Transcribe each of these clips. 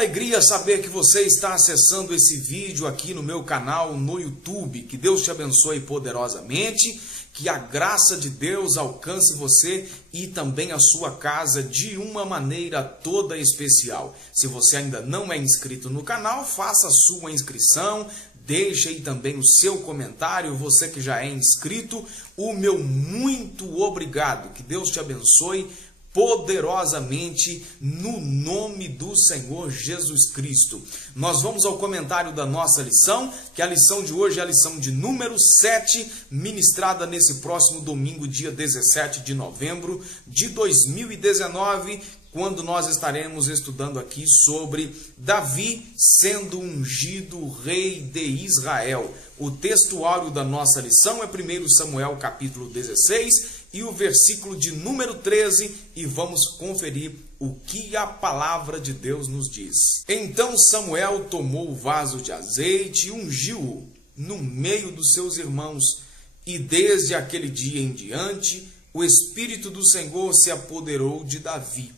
alegria saber que você está acessando esse vídeo aqui no meu canal no YouTube. Que Deus te abençoe poderosamente, que a graça de Deus alcance você e também a sua casa de uma maneira toda especial. Se você ainda não é inscrito no canal, faça a sua inscrição. Deixe aí também o seu comentário, você que já é inscrito, o meu muito obrigado. Que Deus te abençoe poderosamente no nome do Senhor Jesus Cristo. Nós vamos ao comentário da nossa lição, que a lição de hoje é a lição de número 7, ministrada nesse próximo domingo, dia 17 de novembro de 2019, quando nós estaremos estudando aqui sobre Davi sendo ungido rei de Israel. O textuário da nossa lição é 1 Samuel capítulo 16 e o versículo de número 13, e vamos conferir o que a palavra de Deus nos diz. Então Samuel tomou o vaso de azeite e ungiu-o no meio dos seus irmãos, e desde aquele dia em diante o Espírito do Senhor se apoderou de Davi.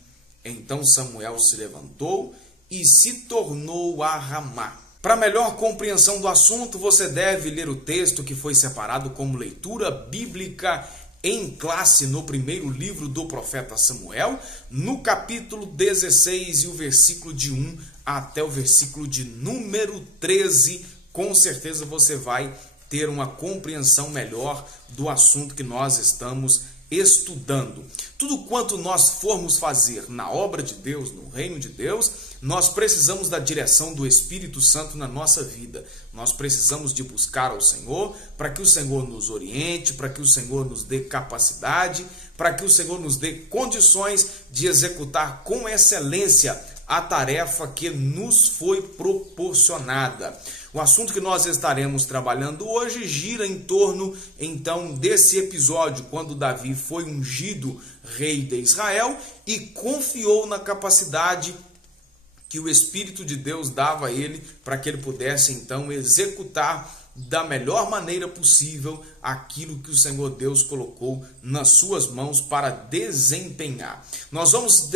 Então Samuel se levantou e se tornou a Ramá. Para melhor compreensão do assunto, você deve ler o texto que foi separado como leitura bíblica em classe no primeiro livro do profeta Samuel, no capítulo 16 e o versículo de 1 até o versículo de número 13. Com certeza você vai ter uma compreensão melhor do assunto que nós estamos estudando. Tudo quanto nós formos fazer na obra de Deus, no reino de Deus, nós precisamos da direção do Espírito Santo na nossa vida. Nós precisamos de buscar ao Senhor, para que o Senhor nos oriente, para que o Senhor nos dê capacidade, para que o Senhor nos dê condições de executar com excelência a tarefa que nos foi proporcionada. O assunto que nós estaremos trabalhando hoje gira em torno, então, desse episódio, quando Davi foi ungido rei de Israel e confiou na capacidade que o Espírito de Deus dava a ele para que ele pudesse, então, executar da melhor maneira possível aquilo que o Senhor Deus colocou nas suas mãos para desempenhar. Nós vamos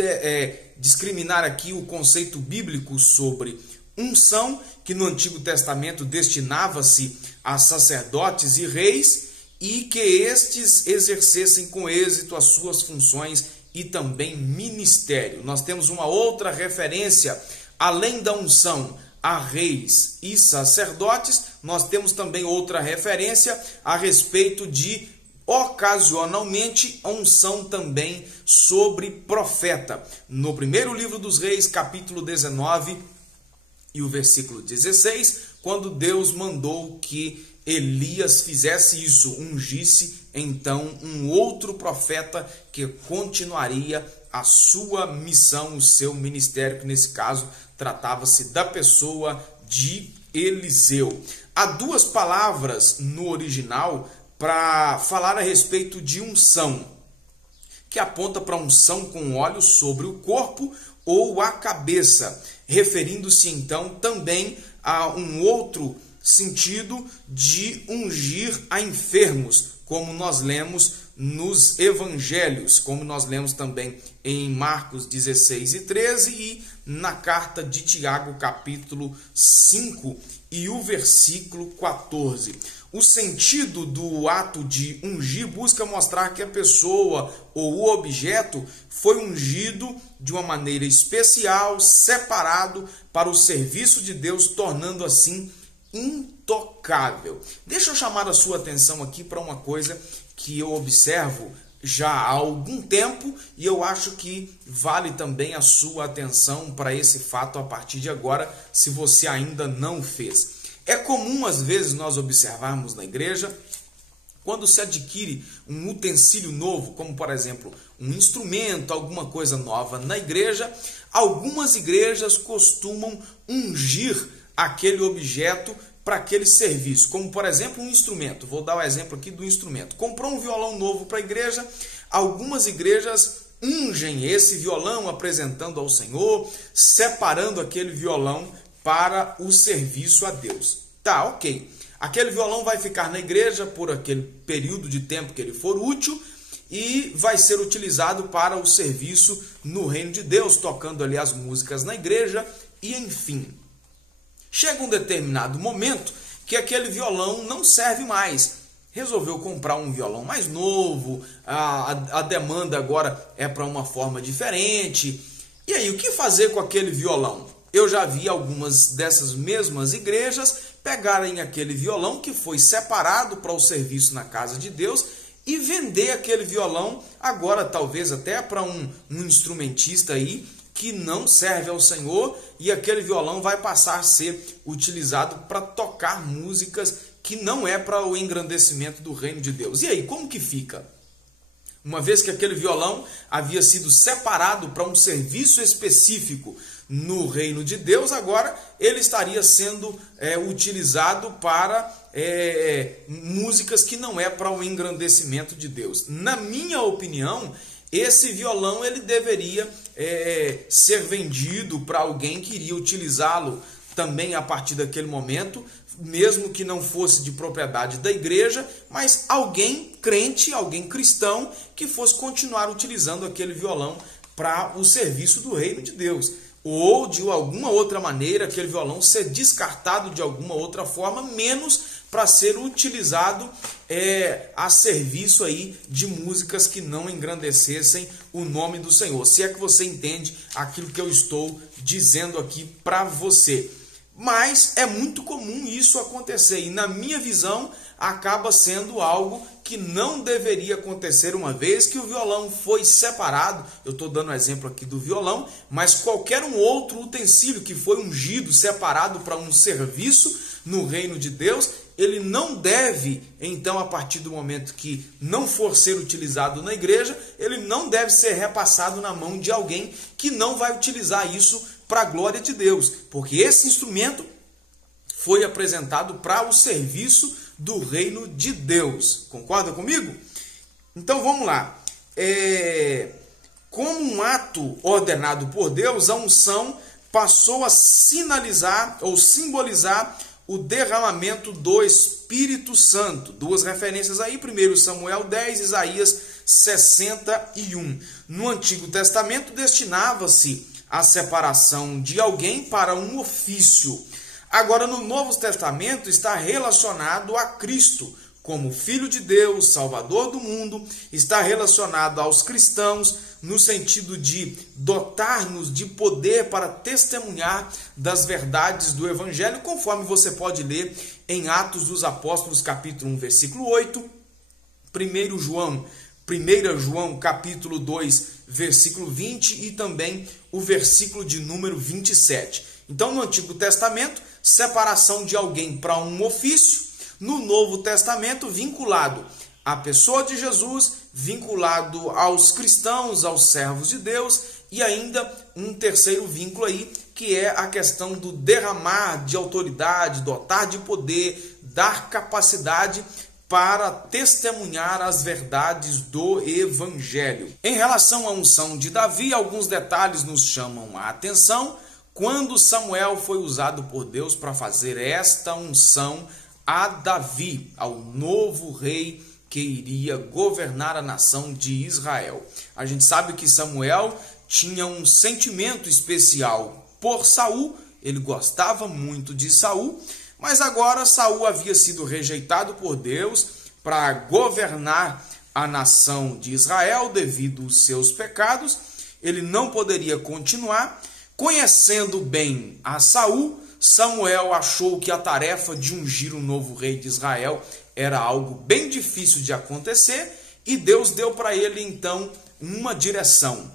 discriminar aqui o conceito bíblico sobre unção, que no Antigo Testamento destinava-se a sacerdotes e reis, e que estes exercessem com êxito as suas funções e também ministério. Nós temos uma outra referência, além da unção a reis e sacerdotes, nós temos também outra referência a respeito de, ocasionalmente, a unção também sobre profeta. No primeiro livro dos Reis, capítulo 19 e o versículo 16, quando Deus mandou que Elias fizesse isso, ungisse então um outro profeta que continuaria a sua missão, o seu ministério, que nesse caso tratava-se da pessoa de Eliseu. Há duas palavras no original para falar a respeito de unção, que aponta para unção com óleo sobre o corpo ou a cabeça, referindo-se então também a um outro sentido de ungir a enfermos, como nós lemos nos evangelhos, como nós lemos também em Marcos 16 e 13 e na carta de Tiago, capítulo 5 e o versículo 14. O sentido do ato de ungir busca mostrar que a pessoa ou o objeto foi ungido de uma maneira especial, separado para o serviço de Deus, tornando assim intocável. Deixa eu chamar a sua atenção aqui para uma coisa que eu observo já há algum tempo e eu acho que vale também a sua atenção para esse fato a partir de agora, se você ainda não fez. É comum às vezes nós observarmos na igreja, quando se adquire um utensílio novo, como por exemplo um instrumento, alguma coisa nova na igreja, algumas igrejas costumam ungir aquele objeto para aquele serviço, como por exemplo um instrumento. Vou dar o exemplo aqui do instrumento. Comprou um violão novo para a igreja, algumas igrejas ungem esse violão apresentando ao Senhor, separando aquele violão para o serviço a Deus. Tá, ok. Aquele violão vai ficar na igreja por aquele período de tempo que ele for útil e vai ser utilizado para o serviço no reino de Deus, tocando ali as músicas na igreja e enfim. Chega um determinado momento que aquele violão não serve mais. Resolveu comprar um violão mais novo, a demanda agora é para uma forma diferente. E aí, o que fazer com aquele violão? Eu já vi algumas dessas mesmas igrejas pegarem aquele violão que foi separado para o serviço na casa de Deus e vender aquele violão agora talvez até para um instrumentista aí que não serve ao Senhor, e aquele violão vai passar a ser utilizado para tocar músicas que não é para o engrandecimento do reino de Deus. E aí, como que fica? Uma vez que aquele violão havia sido separado para um serviço específico no reino de Deus, agora ele estaria sendo utilizado para músicas que não é para o engrandecimento de Deus. Na minha opinião, esse violão ele deveria ser vendido para alguém que iria utilizá-lo também a partir daquele momento, mesmo que não fosse de propriedade da igreja, mas alguém crente, alguém cristão, que fosse continuar utilizando aquele violão para o serviço do reino de Deus. Ou, de alguma outra maneira, aquele violão ser descartado de alguma outra forma, menos para ser utilizado a serviço aí de músicas que não engrandecessem o nome do Senhor. Se é que você entende aquilo que eu estou dizendo aqui para você. Mas é muito comum isso acontecer e, na minha visão, acaba sendo algo que não deveria acontecer, uma vez que o violão foi separado. Eu estou dando exemplo aqui do violão, mas qualquer um outro utensílio que foi ungido, separado para um serviço no reino de Deus, ele não deve, então, a partir do momento que não for ser utilizado na igreja, ele não deve ser repassado na mão de alguém que não vai utilizar isso para a glória de Deus, porque esse instrumento foi apresentado para o serviço do reino de Deus. Concorda comigo? Então vamos lá. Como um ato ordenado por Deus, a unção passou a sinalizar ou simbolizar o derramamento do Espírito Santo. Duas referências aí, 1 Samuel 10, Isaías 61. No Antigo Testamento destinava-se a separação de alguém para um ofício. Agora, no Novo Testamento, está relacionado a Cristo como Filho de Deus, Salvador do mundo, está relacionado aos cristãos no sentido de dotar-nos de poder para testemunhar das verdades do Evangelho, conforme você pode ler em Atos dos Apóstolos, capítulo 1, versículo 8, 1 João, capítulo 2, versículo 20 e também o versículo de número 27. Então, no Antigo Testamento, separação de alguém para um ofício. No Novo Testamento, vinculado à pessoa de Jesus, vinculado aos cristãos, aos servos de Deus, e ainda um terceiro vínculo aí, que é a questão do derramar de autoridade, dotar de poder, dar capacidade para testemunhar as verdades do Evangelho. Em relação à unção de Davi, alguns detalhes nos chamam a atenção. Quando Samuel foi usado por Deus para fazer esta unção a Davi, ao novo rei que iria governar a nação de Israel. A gente sabe que Samuel tinha um sentimento especial por Saul, ele gostava muito de Saul, mas agora Saul havia sido rejeitado por Deus para governar a nação de Israel devido aos seus pecados. Ele não poderia continuar. Conhecendo bem a Saul, Samuel achou que a tarefa de ungir um novo rei de Israel era algo bem difícil de acontecer, e Deus deu para ele então uma direção,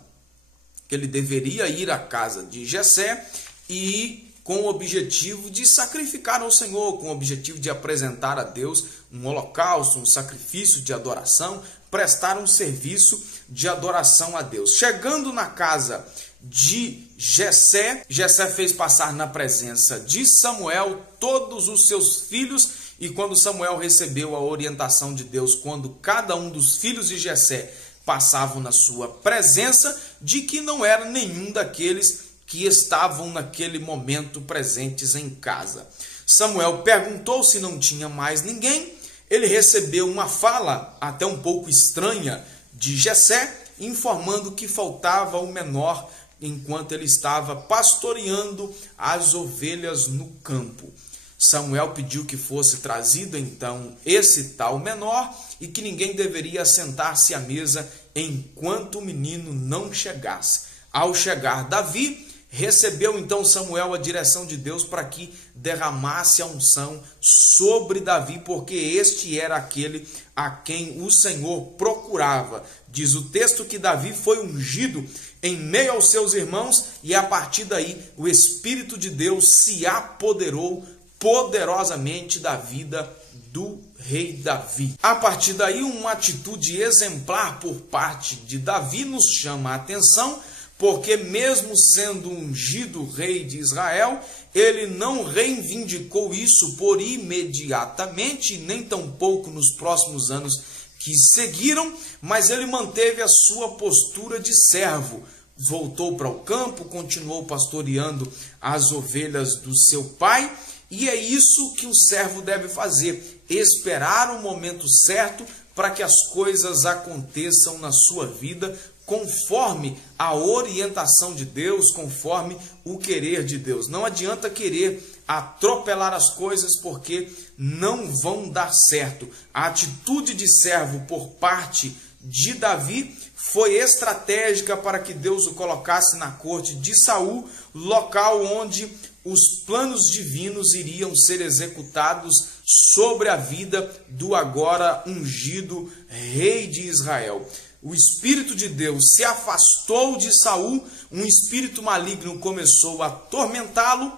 que ele deveria ir à casa de Jessé e com o objetivo de sacrificar ao Senhor, com o objetivo de apresentar a Deus um holocausto, um sacrifício de adoração, prestar um serviço de adoração a Deus. Chegando na casa de Jessé, Jessé fez passar na presença de Samuel todos os seus filhos, e quando Samuel recebeu a orientação de Deus, quando cada um dos filhos de Jessé passavam na sua presença, de que não era nenhum daqueles que estavam naquele momento presentes em casa. Samuel perguntou se não tinha mais ninguém. Ele recebeu uma fala até um pouco estranha de Jessé, informando que faltava o menor enquanto ele estava pastoreando as ovelhas no campo. Samuel pediu que fosse trazido então esse tal menor e que ninguém deveria sentar-se à mesa enquanto o menino não chegasse. Ao chegar Davi, recebeu então Samuel a direção de Deus para que derramasse a unção sobre Davi, porque este era aquele a quem o Senhor procurava. Diz o texto que Davi foi ungido em meio aos seus irmãos e a partir daí o Espírito de Deus se apoderou poderosamente da vida do rei Davi. A partir daí, uma atitude exemplar por parte de Davi nos chama a atenção, porque mesmo sendo ungido rei de Israel, ele não reivindicou isso por imediatamente, nem tampouco nos próximos anos que seguiram, mas ele manteve a sua postura de servo. Voltou para o campo, continuou pastoreando as ovelhas do seu pai, e é isso que o servo deve fazer, esperar o momento certo para que as coisas aconteçam na sua vida, conforme a orientação de Deus, conforme o querer de Deus. Não adianta querer atropelar as coisas, porque não vão dar certo. A atitude de servo por parte de Davi foi estratégica para que Deus o colocasse na corte de Saul, local onde os planos divinos iriam ser executados sobre a vida do agora ungido rei de Israel. O Espírito de Deus se afastou de Saul, um espírito maligno começou a atormentá-lo.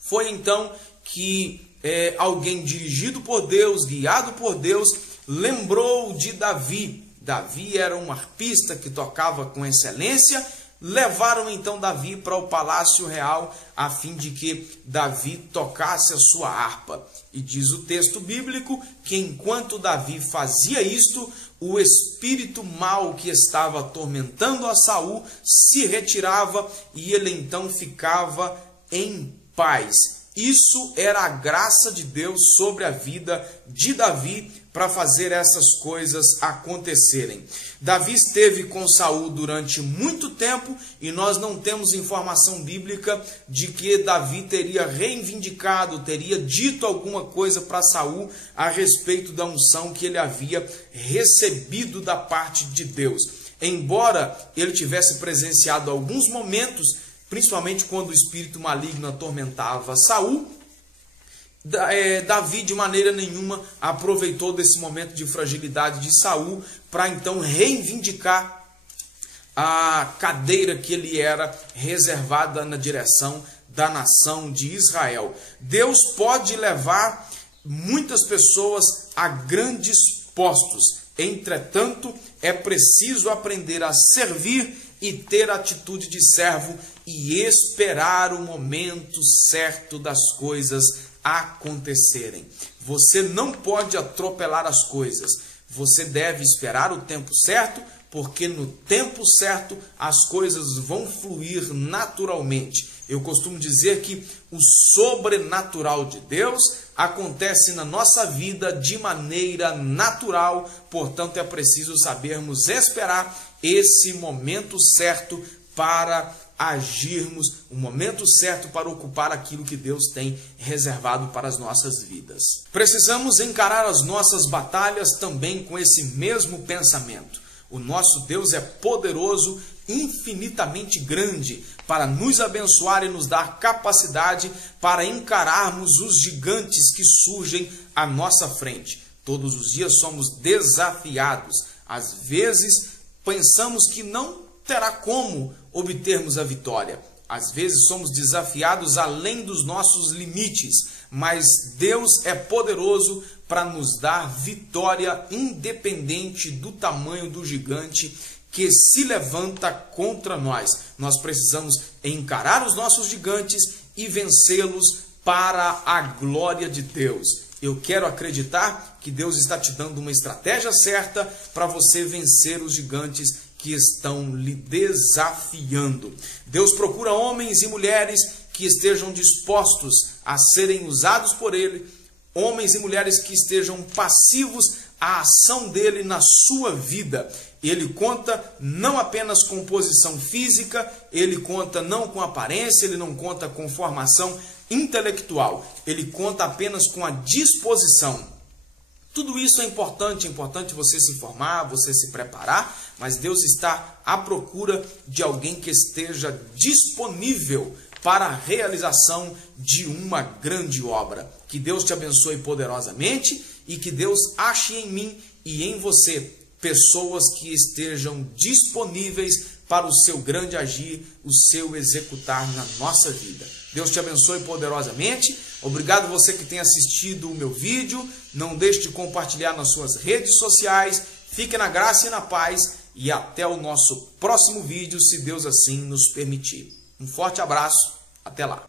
Foi então que alguém dirigido por Deus, guiado por Deus, lembrou de Davi. Davi era um arpista que tocava com excelência. Levaram então Davi para o palácio real a fim de que Davi tocasse a sua harpa. E diz o texto bíblico que enquanto Davi fazia isto, o espírito mau que estava atormentando a Saul se retirava e ele então ficava em paz. Isso era a graça de Deus sobre a vida de Davi para fazer essas coisas acontecerem. Davi esteve com Saul durante muito tempo e nós não temos informação bíblica de que Davi teria reivindicado, teria dito alguma coisa para Saul a respeito da unção que ele havia recebido da parte de Deus. Embora ele tivesse presenciado alguns momentos, principalmente quando o espírito maligno atormentava Saul, Davi de maneira nenhuma aproveitou desse momento de fragilidade de Saul para então reivindicar a cadeira que lhe era reservada na direção da nação de Israel. Deus pode levar muitas pessoas a grandes postos, entretanto é preciso aprender a servir e ter atitude de servo e esperar o momento certo das coisas acontecerem. Você não pode atropelar as coisas. Você deve esperar o tempo certo, porque no tempo certo as coisas vão fluir naturalmente. Eu costumo dizer que o sobrenatural de Deus acontece na nossa vida de maneira natural, portanto é preciso sabermos esperar esse momento certo para agirmos, o momento certo para ocupar aquilo que Deus tem reservado para as nossas vidas. Precisamos encarar as nossas batalhas também com esse mesmo pensamento. O nosso Deus é poderoso, infinitamente grande, para nos abençoar e nos dar capacidade para encararmos os gigantes que surgem à nossa frente. Todos os dias somos desafiados. Às vezes pensamos que não terá como obtermos a vitória. Às vezes somos desafiados além dos nossos limites, mas Deus é poderoso para nos dar vitória independente do tamanho do gigante que se levanta contra nós. Nós precisamos encarar os nossos gigantes e vencê-los para a glória de Deus. Eu quero acreditar que Deus está te dando uma estratégia certa para você vencer os gigantes que estão lhe desafiando. Deus procura homens e mulheres que estejam dispostos a serem usados por Ele, homens e mulheres que estejam passivos à ação dele na sua vida. Ele conta não apenas com posição física, ele conta não com aparência, ele não conta com formação intelectual, ele conta apenas com a disposição. Tudo isso é importante você se formar, você se preparar, mas Deus está à procura de alguém que esteja disponível para a realização de uma grande obra. Que Deus te abençoe poderosamente e que Deus ache em mim e em você pessoas que estejam disponíveis para o seu grande agir, o seu executar na nossa vida. Deus te abençoe poderosamente. Obrigado você que tem assistido o meu vídeo. Não deixe de compartilhar nas suas redes sociais. Fique na graça e na paz e até o nosso próximo vídeo, se Deus assim nos permitir. Um forte abraço. Até lá.